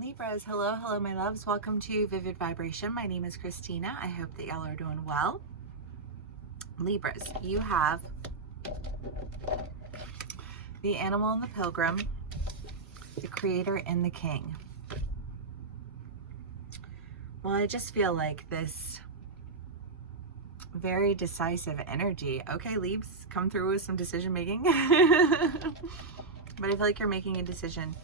Libras, hello my loves. Welcome to Vivid Vibration. My name is Christina. I hope that y'all are doing well. Libras, you have the Animal and the Pilgrim, the Creator and the King. Well, I just feel like this very decisive energy. Okay, Libs, come through with some decision making. But I feel like you're making a decision.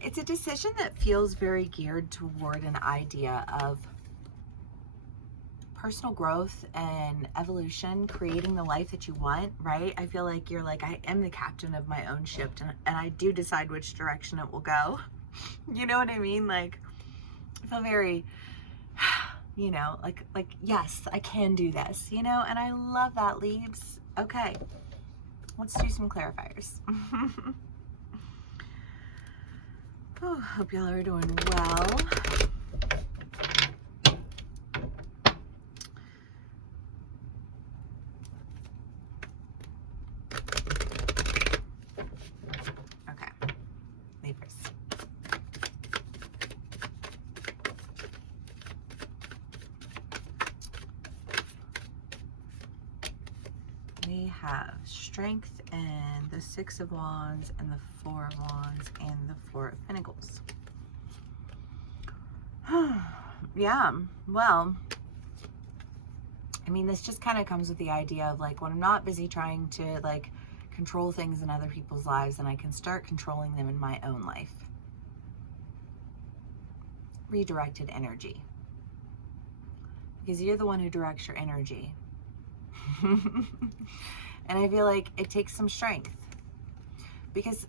It's a decision that feels very geared toward an idea of personal growth and evolution, creating the life that you want, right? I feel like you're like, I am the captain of my own ship, and I do decide which direction it will go. You know what I mean? Like, I feel very, you know, like yes, I can do this, you know, and I love that, Leaves. Okay, let's do some clarifiers. Oh, hope y'all are doing well. Okay, Libras. We have Strength and the Six of Wands and the Four of Wands and the Four of Pentacles. Yeah, well, I mean, this just kind of comes with the idea of like, when I'm not busy trying to like control things in other people's lives, then I can start controlling them in my own life. Redirected energy. Because you're the one who directs your energy. And I feel like it takes some strength. Because,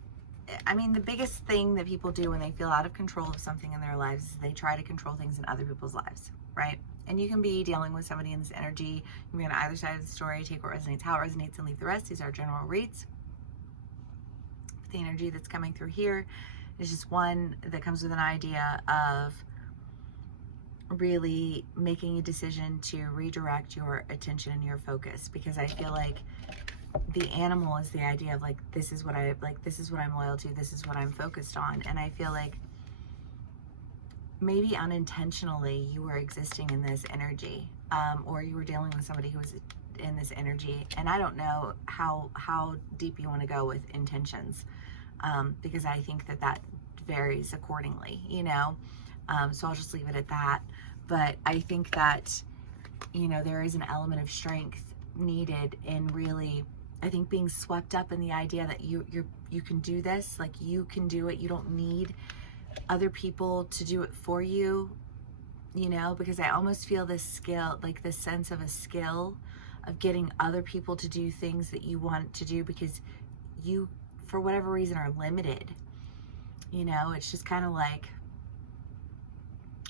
I mean, the biggest thing that people do when they feel out of control of something in their lives is they try to control things in other people's lives, right? And you can be dealing with somebody in this energy. You can be on either side of the story, take what resonates, how it resonates, and leave the rest. These are general reads. The energy that's coming through here is just one that comes with an idea of really making a decision to redirect your attention and your focus, because I feel like the animal is the idea of like, this is what I like, this is what I'm loyal to, this is what I'm focused on. And I feel like maybe unintentionally you were existing in this energy, or you were dealing with somebody who was in this energy, and I don't know how deep you want to go with intentions, because I think that varies accordingly, you know. So I'll just leave it at that. But I think that, you know, there is an element of strength needed in really, I think, being swept up in the idea that you can do this, like you can do it. You don't need other people to do it for you, you know, because I almost feel this skill, like this sense of a skill of getting other people to do things that you want to do because you, for whatever reason, are limited. You know, it's just kind of like,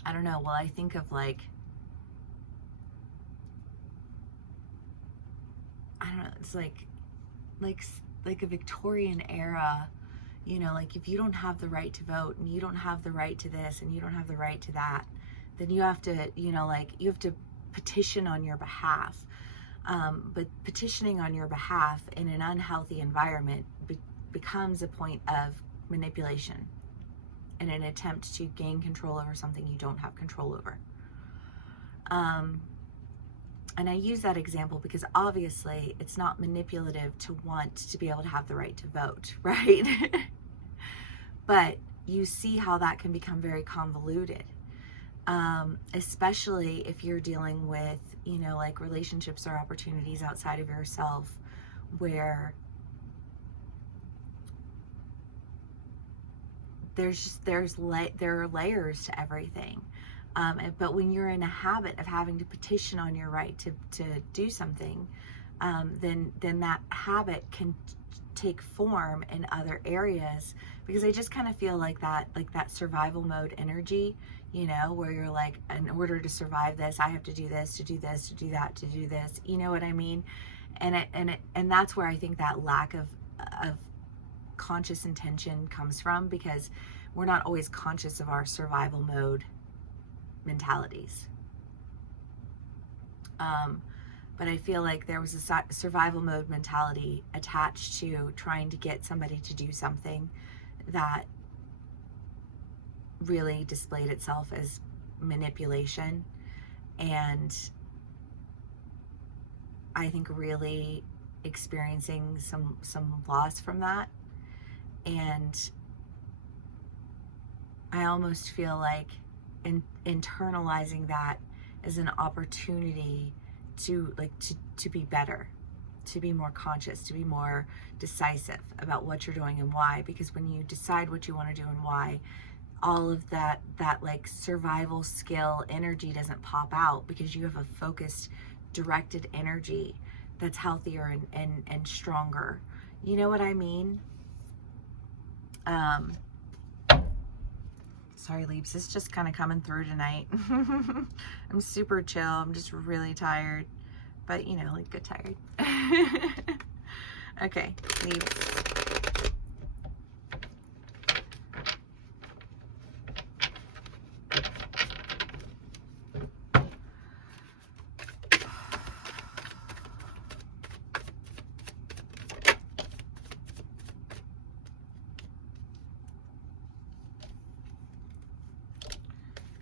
I don't know. Well, I think of like, I don't know. It's like a Victorian era, you know, like if you don't have the right to vote and you don't have the right to this and you don't have the right to that, then you have to, you know, like you have to petition on your behalf. But petitioning on your behalf in an unhealthy environment becomes a point of manipulation in an attempt to gain control over something you don't have control over. And I use that example because obviously it's not manipulative to want to be able to have the right to vote, right? But you see how that can become very convoluted, especially if you're dealing with, you know, like relationships or opportunities outside of yourself where there are layers to everything. But when you're in a habit of having to petition on your right to do something, then that habit can take form in other areas, because I just kind of feel like that survival mode energy, you know, where you're like, in order to survive this, I have to do this, to do this, to do that, to do this, you know what I mean? And that's where I think that lack of conscious intention comes from, because we're not always conscious of our survival mode mentalities. But I feel like there was a survival mode mentality attached to trying to get somebody to do something that really displayed itself as manipulation, and I think really experiencing some loss from that. And I almost feel like internalizing that is an opportunity to be better, to be more conscious, to be more decisive about what you're doing and why. Because when you decide what you want to do and why, all of that like survival skill energy doesn't pop out, because you have a focused, directed energy that's healthier and stronger. You know what I mean? Sorry, Leaps, it's just kind of coming through tonight. I'm super chill. I'm just really tired, but you know, like good tired. Okay, Leaps.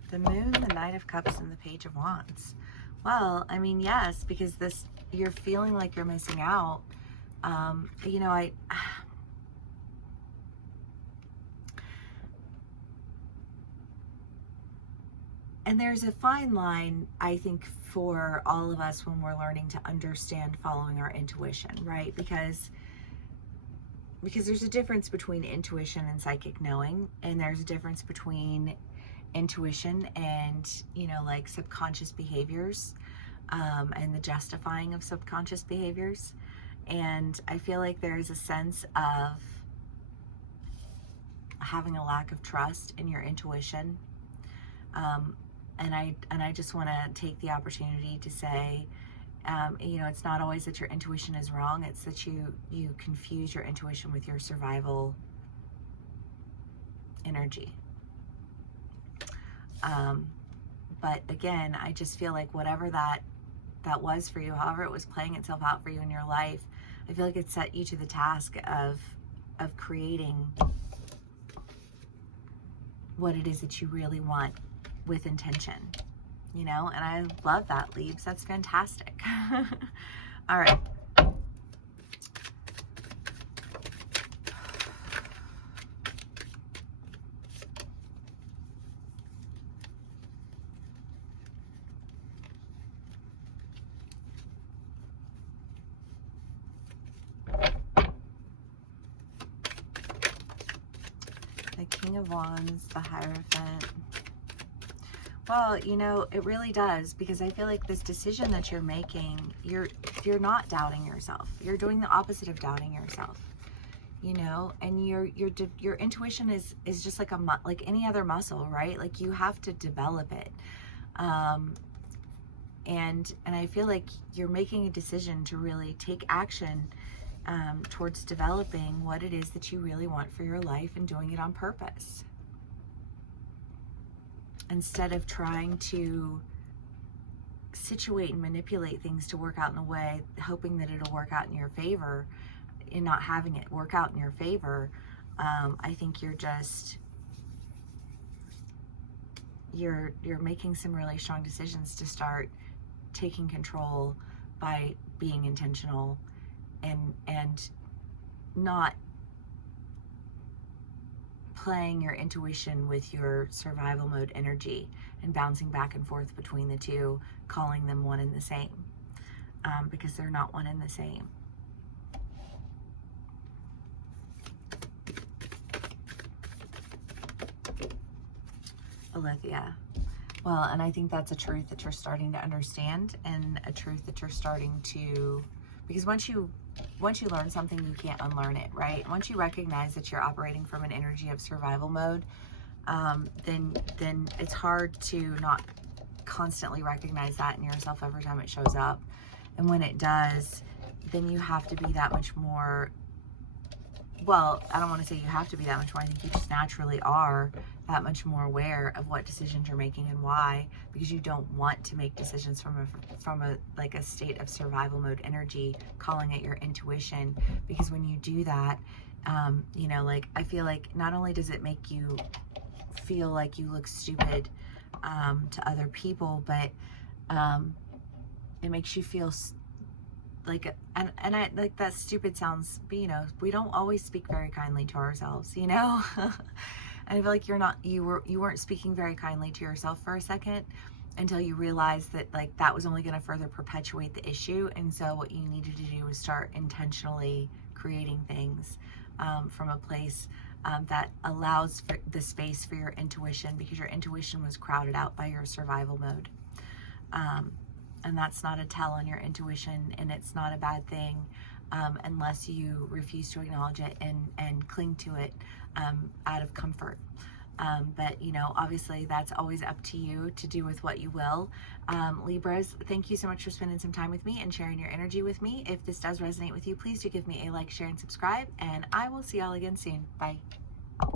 The Moon, the Knight of Cups, and the Page of Wands. Well, I mean, yes, because you're feeling like you're missing out. You know, and there's a fine line, I think, for all of us when we're learning to understand following our intuition, right? Because there's a difference between intuition and psychic knowing, and there's a difference between intuition and, you know, like subconscious behaviors, and the justifying of subconscious behaviors. And I feel like there's a sense of having a lack of trust in your intuition. And I just want to take the opportunity to say, you know, it's not always that your intuition is wrong. It's that you confuse your intuition with your survival energy. But again, I just feel like whatever that was for you, however it was playing itself out for you in your life, I feel like it set you to the task of creating what it is that you really want with intention, you know. And I love that, Leaves. That's fantastic. All right. The King of Wands, the Hierophant. Well, you know, it really does, because I feel like this decision that you're making, you're not doubting yourself. You're doing the opposite of doubting yourself, you know. And your intuition is just like like any other muscle, right? Like you have to develop it. And I feel like you're making a decision to really take action towards developing what it is that you really want for your life, and doing it on purpose, instead of trying to situate and manipulate things to work out in a way, hoping that it'll work out in your favor, and not having it work out in your favor. I think you're making some really strong decisions to start taking control by being intentional, and not playing your intuition with your survival mode energy and bouncing back and forth between the two, calling them one and the same, because they're not one and the same. Alethea. Well, and I think that's a truth that you're starting to understand, and a truth that you're starting to, because once you learn something, you can't unlearn it, right? Once you recognize that you're operating from an energy of survival mode, then it's hard to not constantly recognize that in yourself every time it shows up. And when it does, then you have to be that much more, well, I don't want to say you have to be that much more. I think you just naturally are that much more aware of what decisions you're making and why, because you don't want to make decisions from a like a state of survival mode energy, calling it your intuition. Because when you do that, you know, like I feel like not only does it make you feel like you look stupid to other people, but it makes you feel like, and I like that stupid sounds, but you know, we don't always speak very kindly to ourselves, you know. And I feel like you weren't speaking very kindly to yourself for a second until you realized that like that was only going to further perpetuate the issue. And so what you needed to do was start intentionally creating things from a place that allows for the space for your intuition, because your intuition was crowded out by your survival mode. And that's not a tell on your intuition, and it's not a bad thing unless you refuse to acknowledge it and cling to it out of comfort. But you know, obviously that's always up to you to do with what you will. Libras, thank you so much for spending some time with me and sharing your energy with me. If this does resonate with you, please do give me a like, share, and subscribe, and I will see y'all again soon. Bye.